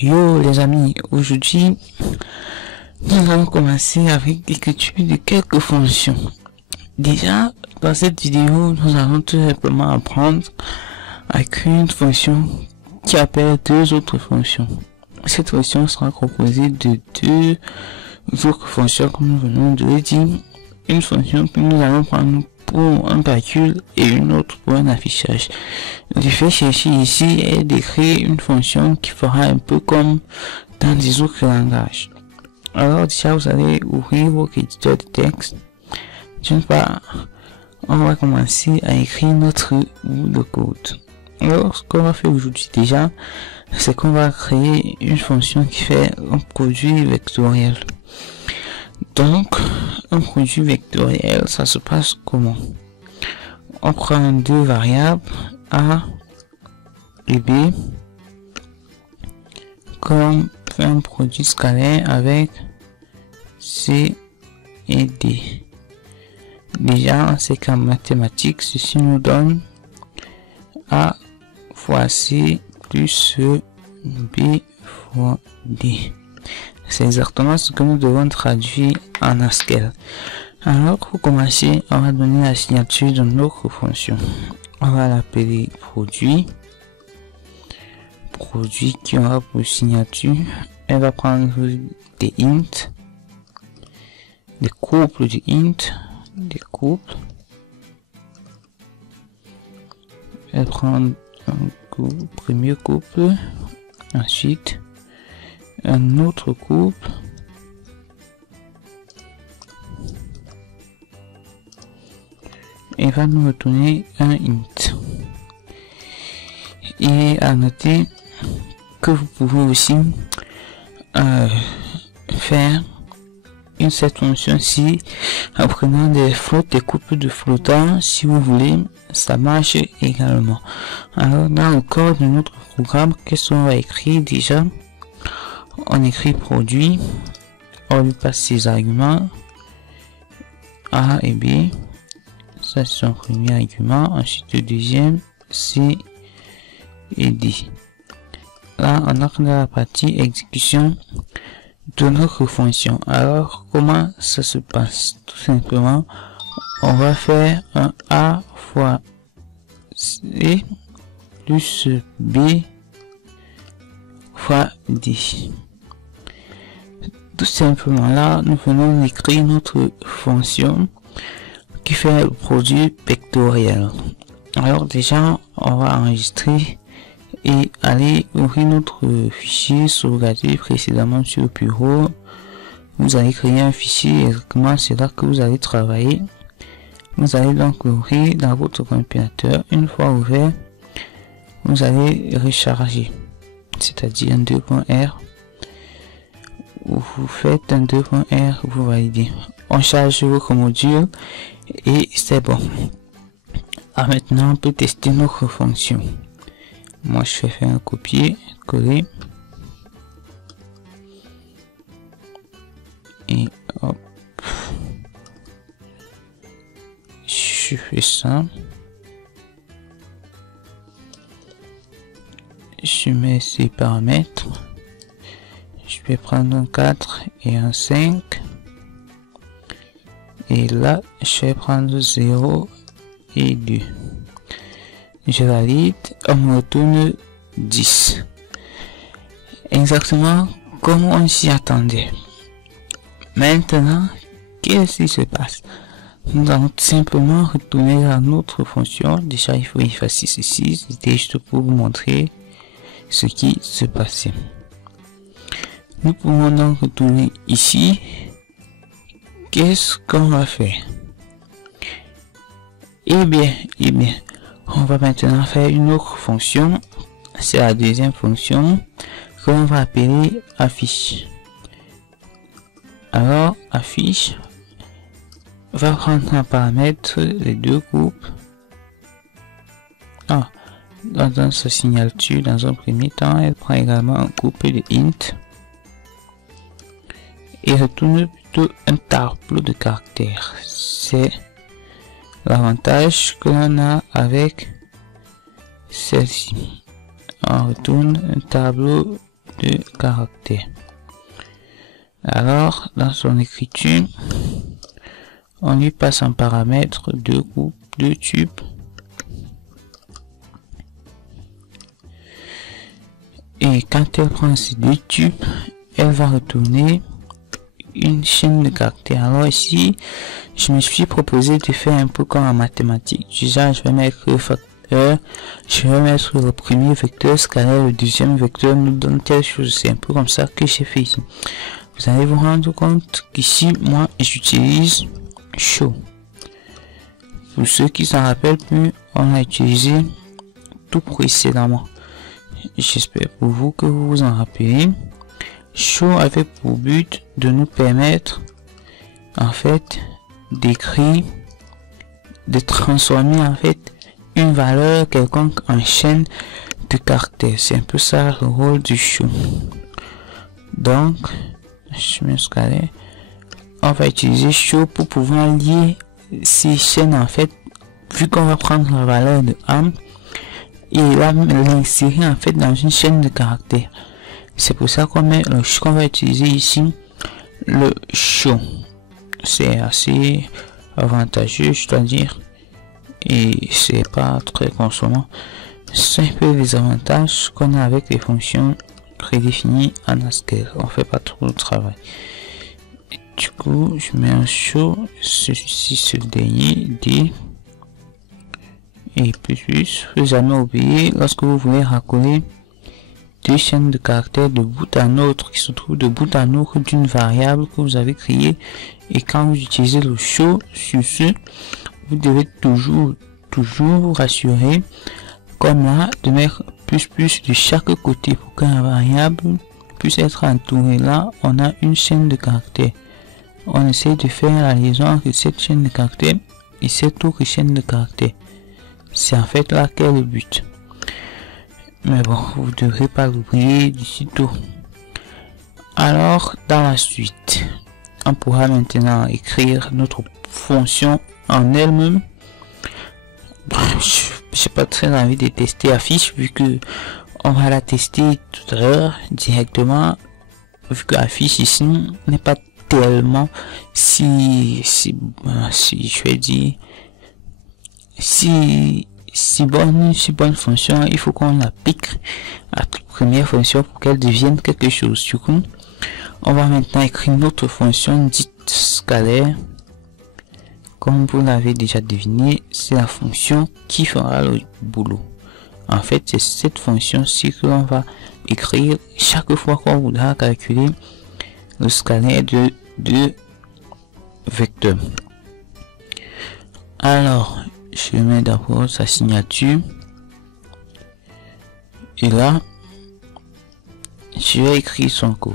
Yo les amis, aujourd'hui nous allons commencer avec l'écriture de quelques fonctions. Déjà, dans cette vidéo, nous allons tout simplement apprendre à créer une fonction qui appelle deux autres fonctions. Cette fonction sera composée de deux autres fonctions comme nous venons de le dire. Une fonction que nous allons prendre pour un calcul et une autre pour un affichage. Le fait chercher ici est d'écrire une fonction qui fera un peu comme dans des autres langages. Alors déjà vous allez ouvrir votre éditeur de texte. D'une part, on va commencer à écrire notre bout de code. Alors ce qu'on va faire aujourd'hui déjà, c'est qu'on va créer une fonction qui fait un produit vectoriel. Donc, un produit vectoriel, ça se passe comment? On prend deux variables A et B, comme fait un produit scalaire avec C et D. Déjà, on sait qu'en mathématiques, ceci nous donne A fois C plus B fois D. C'est exactement ce que nous devons traduire en Haskell. Alors, pour commencer, on va donner la signature de notre fonction. On va l'appeler produit. Produit qui aura pour signature. Elle va prendre des int, des couples de int, des couples. Elle prend un couple, premier couple, ensuite un autre couple, et va nous retourner un int. Et à noter que vous pouvez aussi faire cette fonction-ci en prenant des flottes, des couples de flottants, si vous voulez, ça marche également. Alors dans le code de notre programme, qu'est-ce qu'on va écrire déjà? On écrit produit, on lui passe ses arguments A et B, ça c'est son premier argument, ensuite le deuxième C et D. Là on entre dans la partie exécution de notre fonction. Alors comment ça se passe? Tout simplement on va faire un A fois C plus B fois D. Tout simplement là, nous venons d'écrire notre fonction qui fait le produit vectoriel. Alors déjà, on va enregistrer et aller ouvrir notre fichier sauvegardé précédemment sur le bureau. Vous allez créer un fichier, exactement c'est là que vous allez travailler. Vous allez donc l'ouvrir dans votre compilateur. Une fois ouvert, vous allez recharger, c'est-à-dire un 2.R. Vous faites un 2.R, vous validez. On charge votre module et c'est bon. Alors maintenant on peut tester notre fonction. Moi je vais faire un copier-coller et hop, je fais ça, je mets ces paramètres. Je vais prendre un 4 et un 5. Et là, je vais prendre 0 et 2. Je valide, on me retourne 10. Exactement comme on s'y attendait. Maintenant, qu'est-ce qui se passe? Nous allons tout simplement retourner à notre fonction. Déjà, il faut effacer ceci. C'était juste pour vous montrer ce qui se passait. Nous pouvons donc retourner ici. Qu'est-ce qu'on va faire? Eh bien, on va maintenant faire une autre fonction. C'est la deuxième fonction qu'on va appeler affiche. Alors, affiche va prendre un paramètre les deux groupes. Dans sa signature, dans un premier temps, elle prend également un couple de int. Et retourne plutôt un tableau de caractères. C'est l'avantage que l'on a avec celle-ci. On retourne un tableau de caractères. Alors, dans son écriture, on lui passe un paramètre de groupe de tube. Et quand elle prend ces deux tubes, elle va retourner une chaîne de caractères. Alors ici, je me suis proposé de faire un peu comme en mathématiques. Déjà, je vais mettre le facteur, je vais mettre le premier vecteur scalaire, le deuxième vecteur nous donne telle chose. C'est un peu comme ça que j'ai fait ici. Vous allez vous rendre compte qu'ici, moi, j'utilise show. Pour ceux qui s'en rappellent plus, on a utilisé tout précédemment. J'espère pour vous que vous vous en rappelez. Show avait pour but de nous permettre en fait d'écrire, de transformer en fait une valeur quelconque en chaîne de caractères. C'est un peu ça le rôle du show. Donc, je me scalaire. On va utiliser show pour pouvoir lier ces chaînes en fait, vu qu'on va prendre la valeur de A et là l'insérer en fait dans une chaîne de caractères. C'est pour ça qu'on va utiliser ici le show. C'est assez avantageux, je dois dire, et c'est pas très consommant. C'est un peu les avantages qu'on a avec les fonctions prédéfinies en Haskell. On fait pas trop de travail. Et du coup, je mets un show, celui-ci sur le dernier, D. Et plus, faut jamais oublier, lorsque vous voulez raccoler deux chaînes de caractères de bout à autre qui se trouvent de bout à autre d'une variable que vous avez créée, et quand vous utilisez le show sur ce, vous devez toujours vous rassurer, comme là, de mettre plus de chaque côté pour que la variable puisse être entourée. Là, on a une chaîne de caractères. On essaie de faire la liaison entre cette chaîne de caractères et cette autre chaîne de caractères. C'est en fait là qu'est le but. Mais bon, vous ne devrez pas l'oublier d'ici tout. Alors, dans la suite, on pourra maintenant écrire notre fonction en elle-même. J'ai pas très envie de tester affiche vu que on va la tester tout à l'heure directement, vu que affiche ici n'est pas tellement si je vais dire si bonne fonction. Il faut qu'on applique à la première fonction pour qu'elle devienne quelque chose. Du coup, on va maintenant écrire notre fonction dite scalaire. Comme vous l'avez déjà deviné, c'est la fonction qui fera le boulot. En fait, c'est cette fonction-ci que l'on va écrire chaque fois qu'on voudra calculer le scalaire de deux vecteurs. Alors, je mets d'abord sa signature. Et là, je vais écrire son code.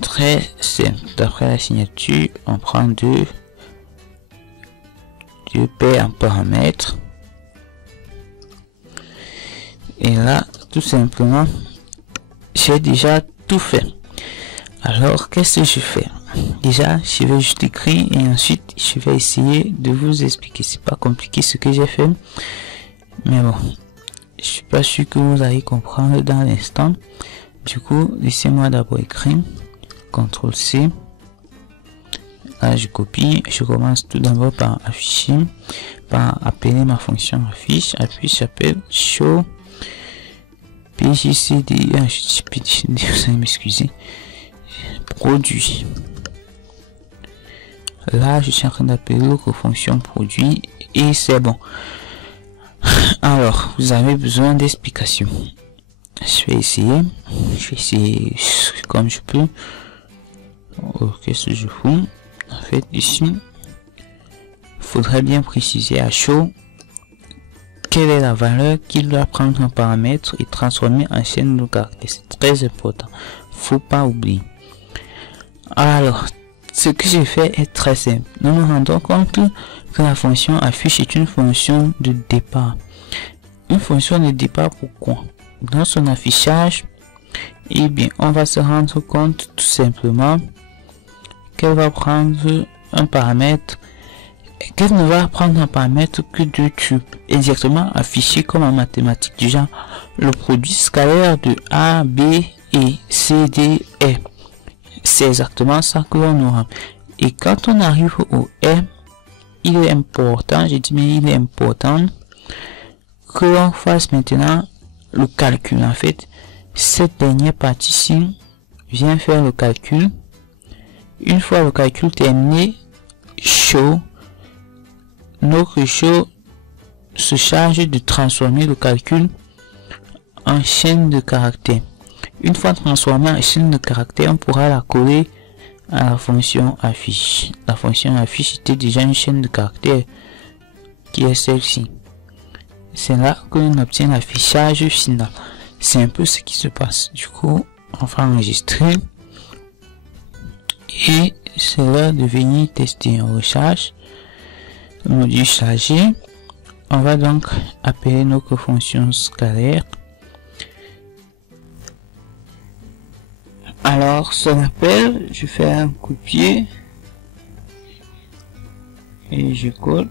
Très simple. D'après la signature, on prend deux paires en paramètres. Et là, tout simplement, j'ai déjà tout fait. Alors, qu'est-ce que je fais? Déjà, je vais juste écrire et ensuite, je vais essayer de vous expliquer. C'est pas compliqué ce que j'ai fait. Mais bon, je suis pas sûr que vous allez comprendre dans l'instant. Du coup, laissez-moi d'abord écrire. CTRL C. Là, je copie. Je commence tout d'abord par afficher, par appeler ma fonction affiche. Puis j'appelle show pjcd. Vous allez m'excuser. Produit. Là, je suis en train d'appeler l'autre fonction produit et c'est bon. Alors, vous avez besoin d'explications. Je vais essayer comme je peux. Qu'est-ce que je fous? En fait, ici, il faudrait bien préciser à show quelle est la valeur qu'il doit prendre en paramètre et transformer en chaîne de caractères. C'est très important. Faut pas oublier. Alors, ce que j'ai fait est très simple. Nous nous rendons compte que la fonction affiche est une fonction de départ. Une fonction de départ, pourquoi? Dans son affichage, eh bien, on va se rendre compte tout simplement qu'elle va prendre un paramètre qu'elle ne va prendre en paramètre que deux tubes, exactement affichés comme en mathématiques, du genre le produit scalaire de A, B et C, D, E. C'est exactement ça que l'on aura. Et quand on arrive au M, il est important, j'ai dit mais il est important que l'on fasse maintenant le calcul. En fait, cette dernière partie-ci vient faire le calcul. Une fois le calcul terminé, notre show se charge de transformer le calcul en chaîne de caractères. Une fois transformé en chaîne de caractères, on pourra la coller à la fonction affiche. La fonction affiche était déjà une chaîne de caractères qui est celle-ci. C'est là que l'on obtient l'affichage final. C'est un peu ce qui se passe. Du coup, on va enregistrer et c'est l'heure de venir tester. On recharge le module chargé. On va donc appeler notre fonction scalaire. Alors, son appel, je fais un copier et je colle.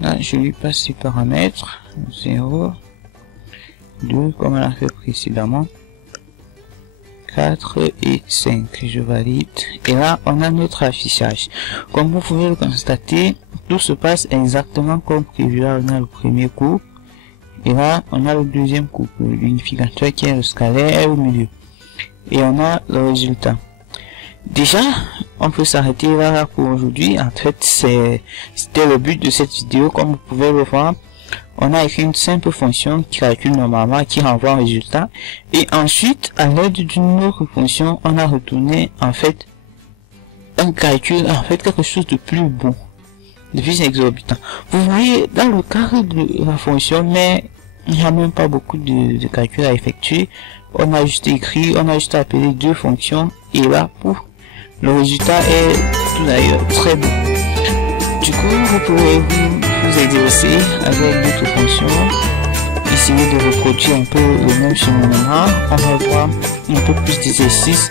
Là, je lui passe ses paramètres 0, 2 comme on l'a fait précédemment, 4 et 5. Je valide et là on a notre affichage. Comme vous pouvez le constater, tout se passe exactement comme prévu. Là on a le premier couple et là on a le deuxième couple, l'unificateur qui est le scalaire au milieu et on a le résultat. Déjà on peut s'arrêter là pour aujourd'hui. En fait c'était le but de cette vidéo. Comme vous pouvez le voir, on a écrit une simple fonction qui calcule normalement, qui renvoie un résultat, et ensuite à l'aide d'une autre fonction on a retourné en fait un calcul, en fait quelque chose de plus beau, de plus exorbitant. Vous voyez dans le cadre de la fonction, mais il n'y a même pas beaucoup de calculs à effectuer. On a juste écrit, on a juste appelé deux fonctions et là pour le résultat est tout d'ailleurs très bon. Du coup vous pouvez vous exercer avec d'autres fonctions, essayer de reproduire un peu le même cheminement. On va voir un peu plus d'exercices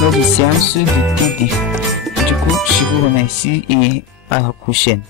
dans les séances de TD. Du coup je vous remercie et à la prochaine.